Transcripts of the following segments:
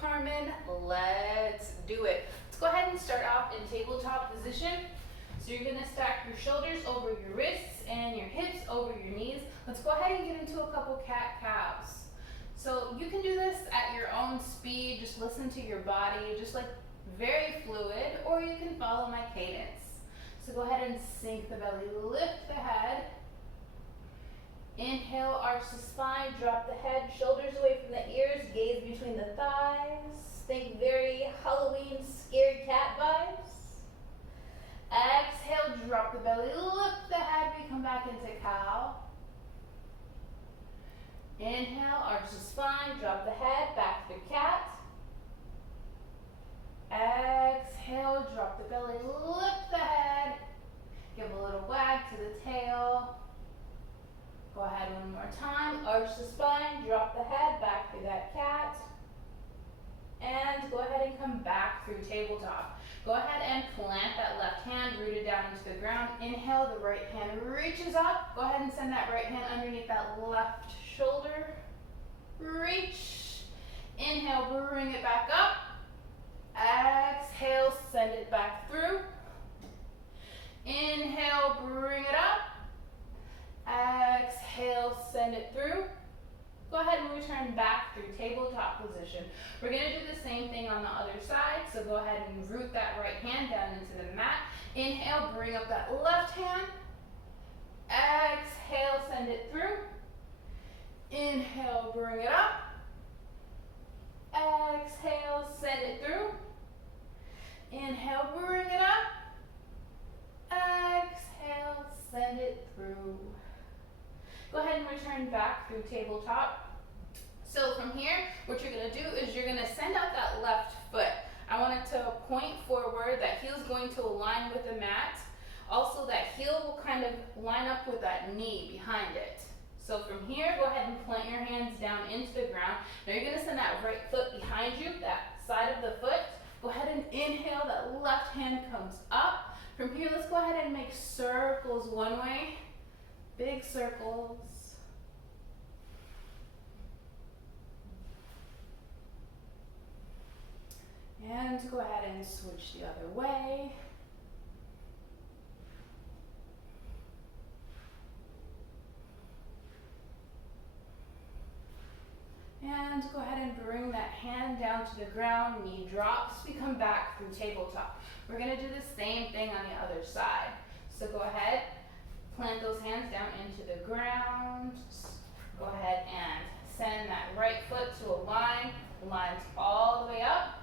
Carmen. Let's do it. Let's go ahead and start off in tabletop position. So you're gonna stack your shoulders over your wrists and your hips over your knees. Let's go ahead and get into a couple cat-cows. So you can do this at your own speed, just listen to your body, just like very fluid, or you can follow my cadence. So go ahead and sink the belly, lift the head. Inhale, arch the spine, drop the head, shoulders away from the ears, gaze between the thighs. Think very Halloween scary cat vibes. Exhale, drop the belly, lift the head, we come back into cow. Inhale, arch the spine, drop the head, back to cat. Exhale, drop the belly, lift the head. Give a little wag to the tail. Go ahead one more time, arch the spine, drop the head, back through that cat. And go ahead and come back through tabletop. Go ahead and plant that left hand rooted down into the ground. Inhale, the right hand reaches up. Go ahead and send that right hand underneath that left shoulder. Reach. Inhale, bring it back up. Exhale, send it back through. Inhale, bring it up. Exhale, send it through. Go ahead and return back through tabletop position. We're going to do the same thing on the other side. So go ahead and root that right hand down into the mat. Inhale, bring up that left hand. Exhale, send it through. Inhale, bring it up. Exhale, send it through. Inhale, bring it up. Exhale, send it through. Go ahead and return back through tabletop. So from here, what you're going to do is you're going to send out that left foot. I want it to point forward. That heel is going to align with the mat. Also, that heel will kind of line up with that knee behind it. So from here, go ahead and plant your hands down into the ground. Now you're going to send that right foot behind you, that side of the foot. Go ahead and inhale, that left hand comes up. From here, let's go ahead and make circles one way. Big circles. And go ahead and switch the other way. And go ahead and bring that hand down to the ground, knee drops, we come back through tabletop. We're gonna do the same thing on the other side. So go ahead, plant those hands down into the ground. Go ahead and send that right foot to a line, lines all the way up.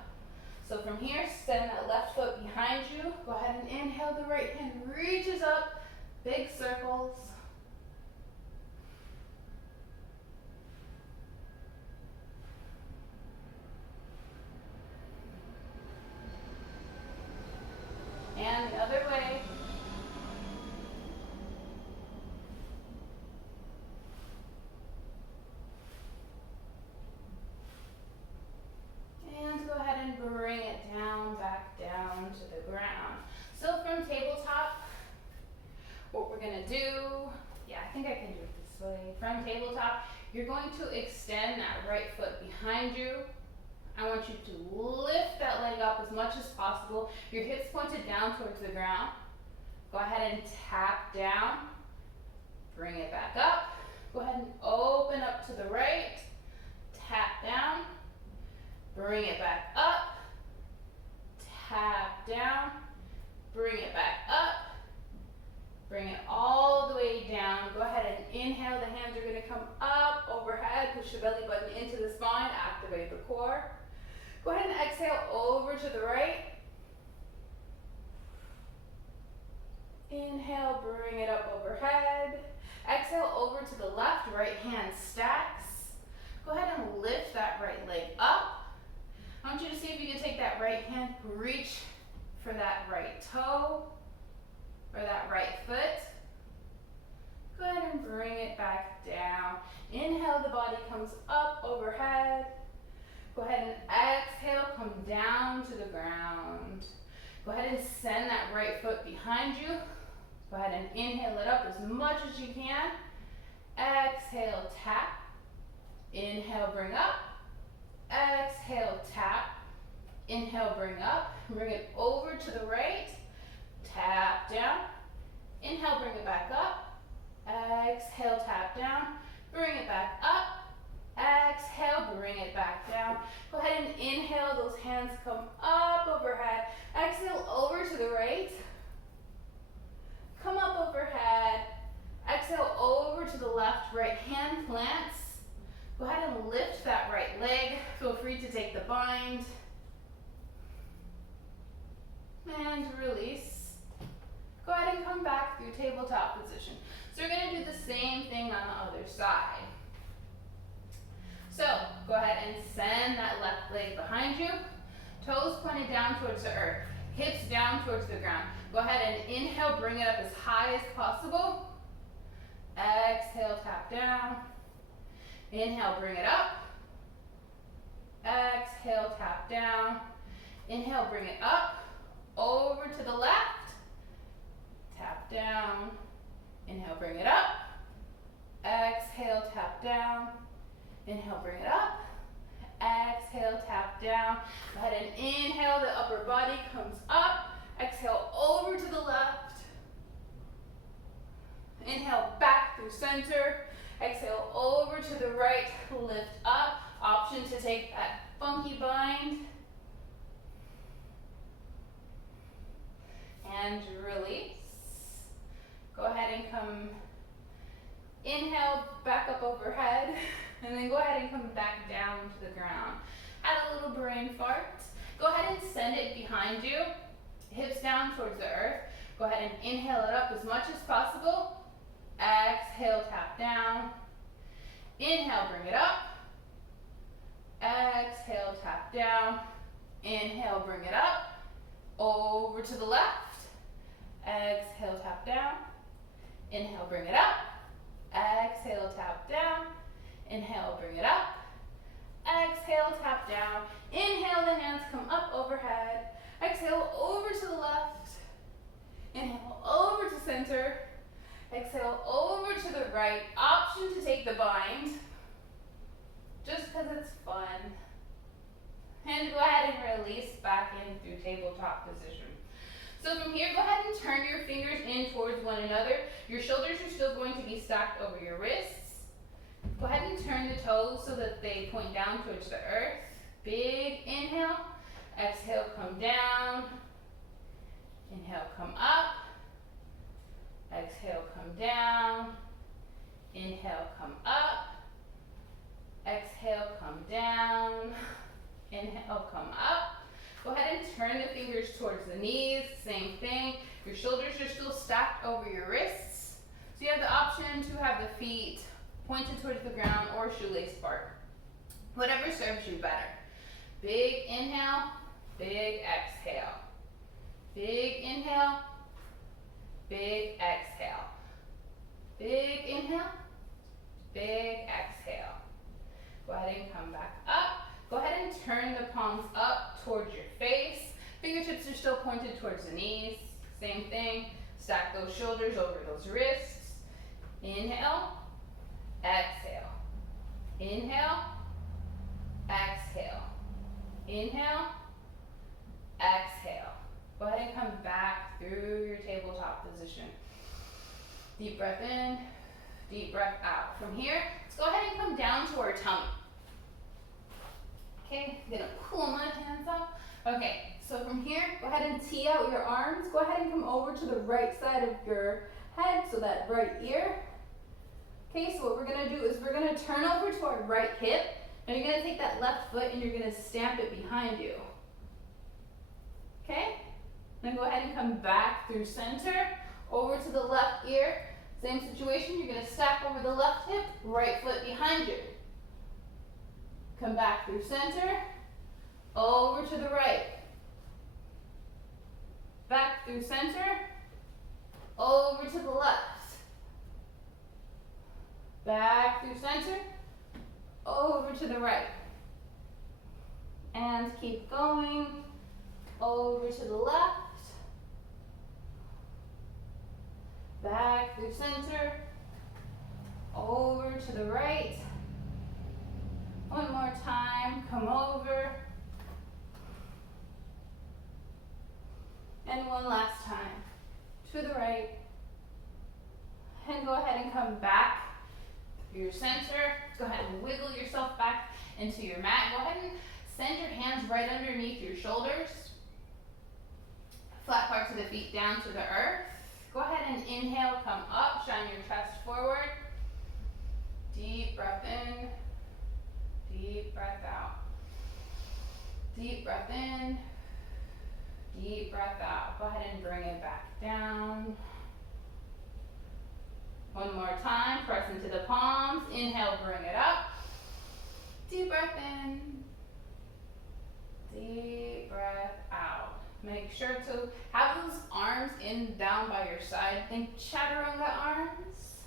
So from here, send that left foot behind you. Go ahead and inhale, the right hand reaches up, big circles. And the other way. And go ahead and bring it down, back down to the ground. So from tabletop, what we're gonna do, I think I can do it this way. From tabletop, you're going to extend that right foot behind you. I want you to lift that leg up as much as possible. Your hips pointed down towards the ground. Go ahead and tap down. Bring it back up. Go ahead and open up to the right. Tap down. Bring it back up. Tap down. Bring it back up. Bring it all the way down. Go ahead and inhale. The hands are going to come up overhead. Push the belly button into the spine. Activate the core. Go ahead and exhale over to the right. Inhale, bring it up overhead. Exhale over to the left, right hand stacks. Go ahead and lift that right leg up. I want you to see if you can take that right hand, reach for that right toe or that right foot. Go ahead and bring it back down. Inhale, the body comes up overhead. Go ahead and exhale, come down to the ground. Go ahead and send that right foot behind you. Go ahead and inhale it up as much as you can. Exhale, tap. Inhale, bring up. exhale, tap. Inhale, bring up, bring it over to the right, tap down. Inhale, bring it back up. Exhale, tap down, bring it back up. Exhale, bring it back down. Go ahead and inhale, those hands come up overhead. Exhale, over to the right. Come up overhead. Exhale, over to the left, right hand plants. Go ahead and lift that right leg. Feel free to take the bind. And release. Go ahead and come back through tabletop position. So we're going to do the same thing on the other side. So go ahead and send that left leg behind you. Toes pointed down towards the earth. Hips down towards the ground. Go ahead and inhale, bring it up as high as possible. Exhale, tap down. Inhale, bring it up. Exhale, tap down. Inhale, bring it up. Over to the left. Tap down. Inhale, bring it up. Exhale, tap down. Inhale, bring it up. Exhale, tap down. Go ahead and inhale, the upper body comes up. Exhale, over to the left. Inhale, back through center. Exhale, over to the right, lift up. Option to take that funky bind. And release. Go ahead and come, inhale, back up overhead. And then go ahead and come back down to the ground. Add a little brain fart. Go ahead and send it behind you. Hips down towards the earth. Go ahead and inhale it up as much as possible. Exhale, tap down. Inhale, bring it up. Exhale, tap down. Inhale, bring it up. Over to the left. Exhale, tap down. Inhale, bring it up. Exhale, tap down. Inhale, bring it up. Exhale, tap down. Inhale, the hands come up overhead. Exhale, over to the left. Inhale, over to center. Exhale, over to the right. Option to take the bind, just because it's fun. And go ahead and release back in through tabletop position. So from here, go ahead and turn your fingers in towards one another. Your shoulders are still going to be stacked over your wrists. Go ahead and turn the toes so that they point down towards the earth. Big inhale. Exhale, come down. Inhale, come up. Exhale, come down. Inhale, come up. Exhale, come down. Inhale, come up. Go ahead and turn the fingers towards the knees. Same thing. Your shoulders are still stacked over your wrists. So you have the option to have the feet pointed towards the ground or shoelace bar. Whatever serves you better. Big inhale, big exhale. Big inhale, big exhale. Big inhale, big exhale. Go ahead and come back up. Go ahead and turn the palms up towards your face. Fingertips are still pointed towards the knees. Same thing. Stack those shoulders over those wrists. Inhale, exhale. Inhale, exhale. Inhale, exhale. Go ahead and come back through your tabletop position. Deep breath in, deep breath out. From here, let's go ahead and come down to our tummy. Okay, I'm gonna pull my hands up. Okay, so from here, go ahead and tee out your arms. Go ahead and come over to the right side of your head, so that right ear. Okay, so what we're gonna do is we're gonna turn over to our right hip. Now you're gonna take that left foot and you're gonna stamp it behind you. Okay? Then go ahead and come back through center, over to the left ear. Same situation, you're gonna stack over the left hip, right foot behind you. Come back through center, over to the right. Back through center, over to the left. Back through center, over to the right. And keep going, over to the left. Back through center, over to the right. One more time, come over. And one last time, to the right. And go ahead and come back to your center. Go ahead and wiggle yourself back into your mat. Go ahead and send your hands right underneath your shoulders. Flat parts of the feet down to the earth. Go ahead and inhale, come up, shine your chest forward. Deep breath in, deep breath out. Deep breath in, deep breath out. Go ahead and bring it back down. One more time, press into the palms. Inhale, bring it up. Deep breath in, deep breath out. Make sure to have those arms in, down by your side. Think chaturanga arms.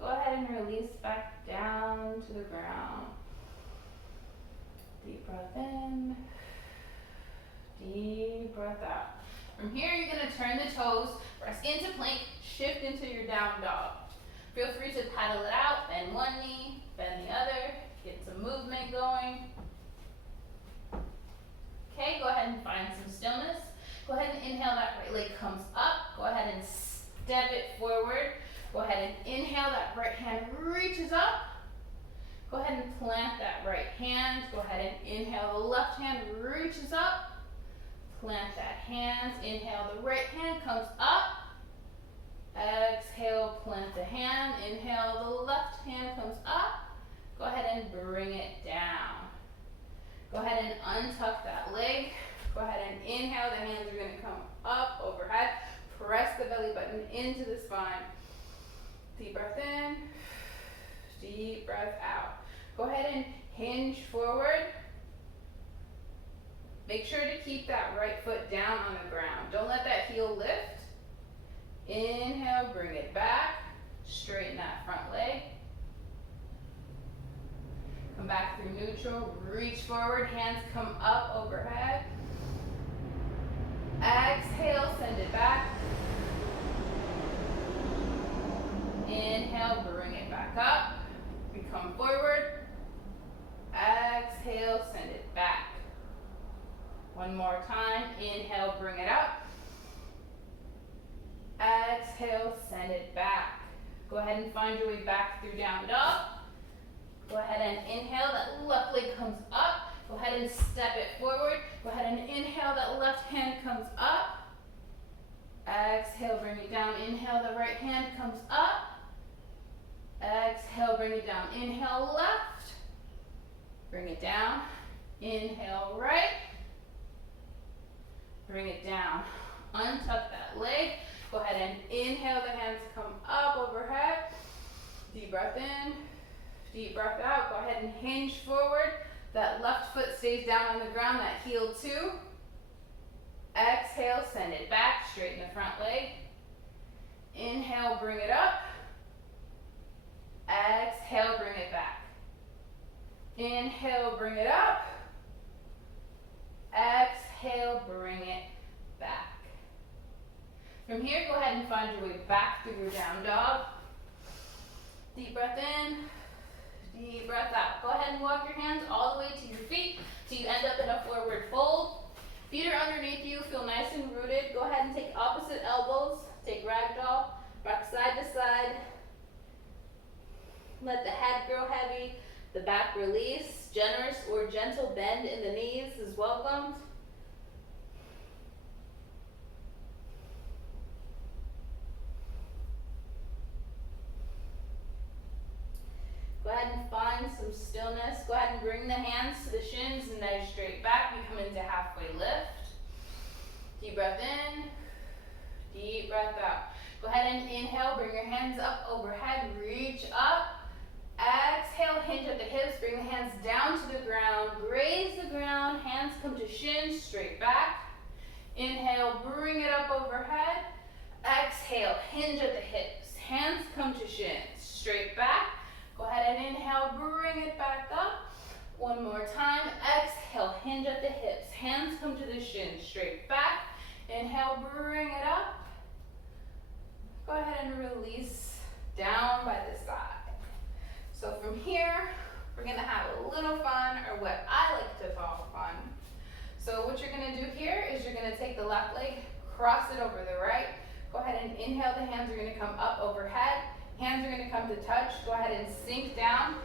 Go ahead and release back down to the ground. Deep breath in, deep breath out. From here, you're gonna turn the toes, press into plank, shift into your down dog. Feel free to paddle it out, bend one knee, bend the other, get some movement going. Okay, go ahead and find some stillness. Go ahead and inhale, that right leg comes up. Go ahead and step it forward. Go ahead and inhale, that right hand reaches up. Go ahead and plant that right hand. Go ahead and inhale, the left hand reaches up. Plant that hand. Inhale, the right hand comes up. Exhale, plant the hand. Inhale, the left hand comes up. Go ahead and bring it down. Go ahead and untuck that leg. Go ahead and inhale, the hands are going to come up overhead. Press the belly button into the spine. Deep breath in, deep breath out. Go ahead and hinge forward. Make sure to keep that right foot down on the ground. Don't let that heel lift. Inhale, bring it back. Straighten that front leg. Come back through neutral, reach forward, hands come up overhead. Exhale, send it back. Inhale, bring it back up. We come forward. Exhale, send it back. One more time. Inhale, bring it up. Exhale, send it back. Go ahead and find your way back through down dog. Go ahead and inhale, that left leg comes up. Go ahead and step it forward. Go ahead and inhale, that left hand comes up. Exhale, bring it down. Inhale, the right hand comes up. Exhale, bring it down. Inhale, left. Bring it down. Inhale, right. Bring it down. Untuck that leg. Go ahead and inhale, the hands come up overhead. Deep breath in, deep breath out. Go ahead and hinge forward. That left foot stays down on the ground, that heel too. Exhale, send it back, straighten the front leg. Inhale, bring it up. Exhale, bring it back. Inhale, bring it up. Exhale, bring it back. From here, go ahead and find your way back through your down dog. Deep breath in, deep breath out. Go ahead and walk your hands all the way to your feet till you end up in a forward fold. Feet are underneath you, feel nice and rooted. Go ahead and take opposite elbows. Take ragdoll, rock side to side. Let the head grow heavy, the back release. Generous or gentle bend in the knees is welcomed. Go ahead and find some stillness. Go ahead and bring the hands to the shins and nice straight back. We come into halfway lift. Deep breath in, deep breath out. Go ahead and inhale, bring your hands up overhead, reach up. Exhale, hinge at the hips, bring the hands down to the ground, graze the ground, hands come to shins, straight back. Inhale, bring it up overhead. Exhale, hinge at the hips, hands come to shins, straight back. Go ahead and inhale, bring it back up. One more time, exhale, hinge at the hips, hands come to the shins, straight back. Inhale, bring it up. Go ahead and release down by the side. So from here, We're gonna have a little fun, or what I like to call fun. So what you're gonna do here is you're gonna take the left leg, cross it over the right. Go ahead and inhale, the hands are gonna come up overhead. Hands are gonna come to touch. Go ahead and sink down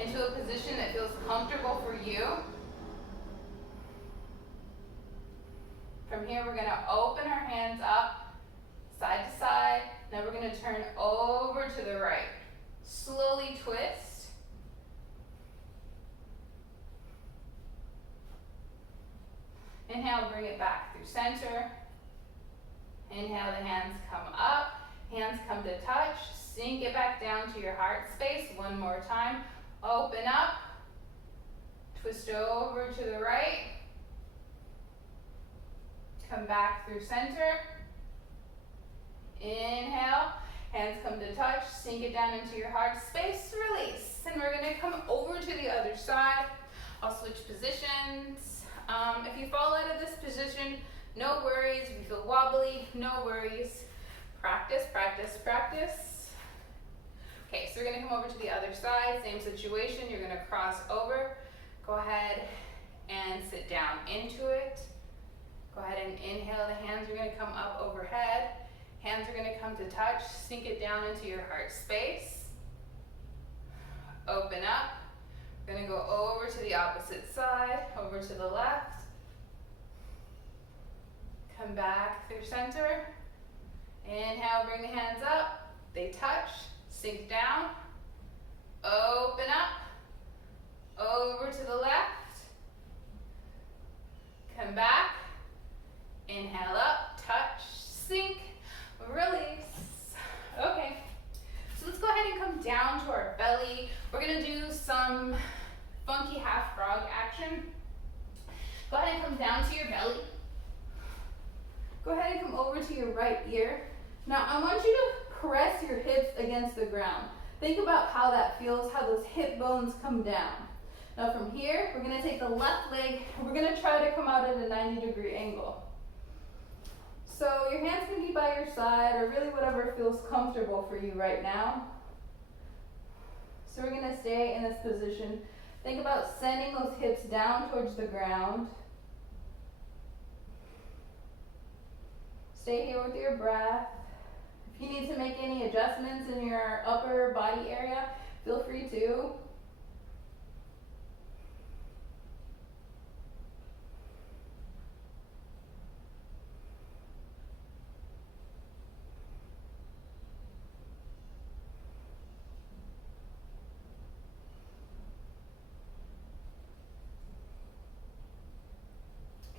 into a position that feels comfortable for you. From here, we're gonna open our hands up, side to side. Now we're gonna turn over to the right. Slowly twist. Inhale, bring it back through center. Inhale, the hands come up, hands come to touch. Sink it back down to your heart space. One more time. Open up, twist over to the right. Come back through center. Inhale, hands come to touch. Sink it down into your heart space. Release. And we're gonna come over to the other side. I'll switch positions. If you fall out of this position, no worries. If you feel wobbly, no worries. Practice, practice, practice. Okay, so we're gonna come over to the other side. Same situation. You're gonna cross over. Go ahead and sit down into it. Go ahead and inhale. The hands are gonna come up overhead. Hands are gonna come to touch. Sink it down into your heart space. Open up. We're gonna go over to the opposite side, over to the left. Come back through center. Inhale, bring the hands up. They touch, sink down. Open up, over to the left. Come back. Inhale up, touch, sink, release. Okay, so let's go ahead and come down to our belly. We're gonna do some funky half frog action. Go ahead and come down to your belly. Go ahead and come over to your right ear. Now I want you to press your hips against the ground. Think about how that feels, how those hip bones come down. Now from here, we're gonna take the left leg, and we're gonna try to come out at a 90-degree angle. So your hands can be by your side, or really whatever feels comfortable for you right now. So we're gonna stay in this position. Think about sending those hips down towards the ground. Stay here with your breath. If you need to make any adjustments in your upper body area, feel free to.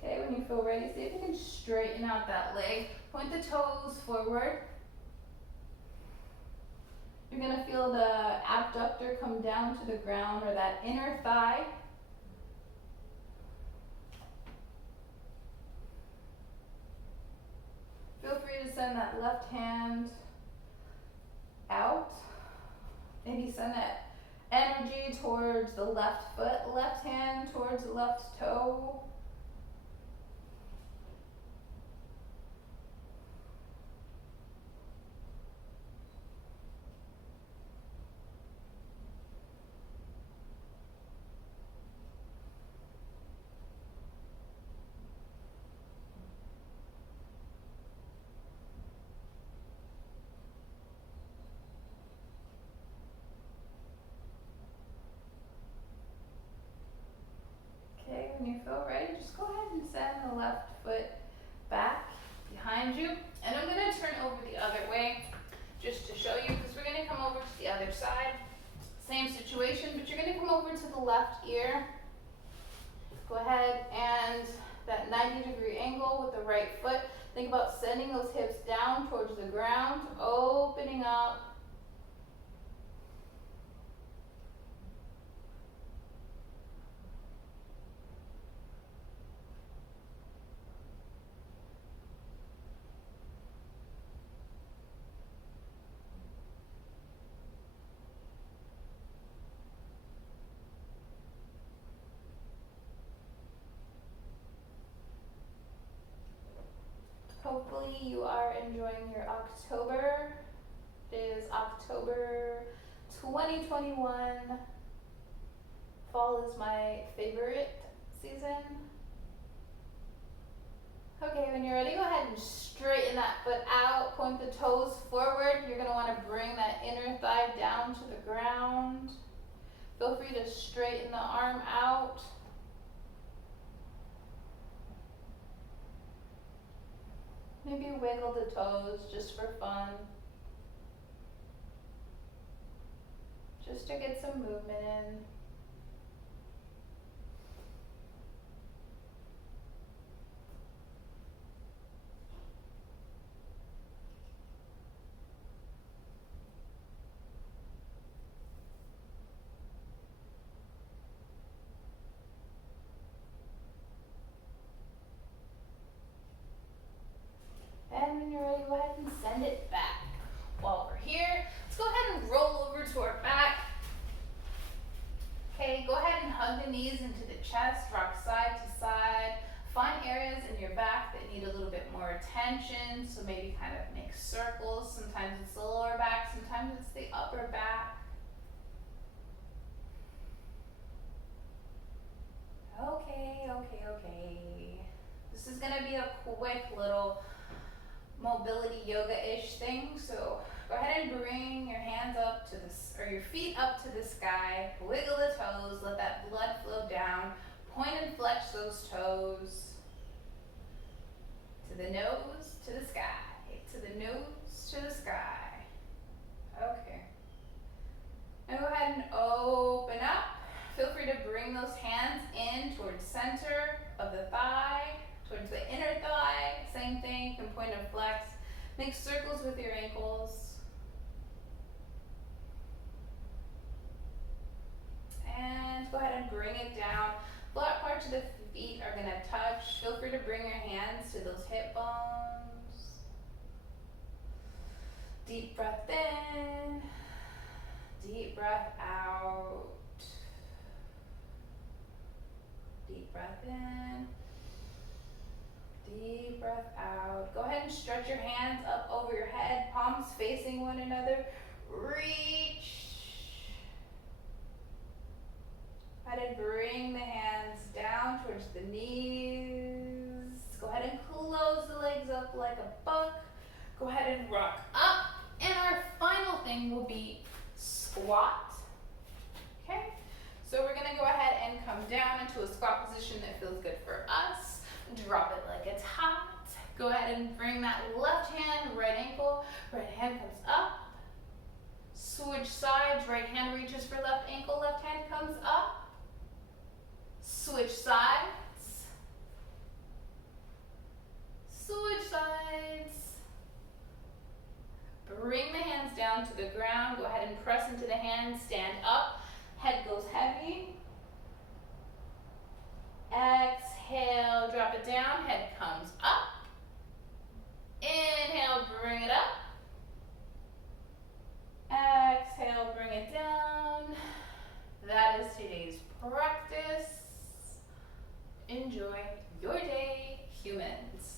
Okay, when you feel ready, see if you can straighten out that leg. Point the toes forward. You're gonna feel the abductor come down to the ground, or that inner thigh. Feel free to send that left hand out. Maybe send that energy towards the left foot, left hand towards the left toe. Okay, when you feel ready, just go ahead and send the left foot back behind you. And I'm gonna turn over the other way just to show you, because we're gonna come over to the other side. Same situation, but you're gonna come over to the left ear. Go ahead and that 90-degree angle with the right foot. Think about sending those hips down towards the ground, opening up. Hopefully you are enjoying your October. It is October 2021. fall is my favorite season. Okay, when you're ready, go ahead and straighten that foot out, point the toes forward. You're gonna wanna bring that inner thigh down to the ground. Feel free to straighten the arm out. Maybe wiggle the toes just for fun. Just to get some movement in. And when you're ready, go ahead and send it back. While we're here, let's go ahead and roll over to our back. Okay, go ahead and hug the knees into the chest, rock side to side. Find areas in your back that need a little bit more attention, so maybe kind of make circles. Sometimes it's the lower back, sometimes it's the upper back. Okay. This is gonna be a quick little mobility yoga-ish thing, so go ahead and bring your hands up to this, or your feet up to the sky. Wiggle the toes, let that blood flow down. Point and flex those toes. To the nose, to the sky. To the nose, to the sky. Okay. Now go ahead and open up. Feel free to bring those hands in towards center of the thigh, towards the inner thigh. Same thing, you can point and flex. Make circles with your ankles. And go ahead and bring it down. Flat parts of the feet are gonna touch. Feel free to bring your hands to those hip bones. Deep breath in, deep breath out. Deep breath in, deep breath out. Go ahead and stretch your hands up over your head, palms facing one another. Reach. Go ahead and bring the hands down towards the knees. Go ahead and close the legs up like a book. Go ahead and rock up. And our final thing will be squat. Okay? So we're gonna go ahead and come down into a squat position that feels good for us. Drop it like it's hot. Go ahead and bring that left hand, right ankle. Right hand comes up. Switch sides. Right hand reaches for left ankle. Left hand comes up. Switch sides. Switch sides. Bring the hands down to the ground. Go ahead and press into the hands. Stand up. Head goes heavy. Exhale, drop it down. Head comes up. Inhale, bring it up. Exhale, bring it down. That is today's practice. Enjoy your day, humans.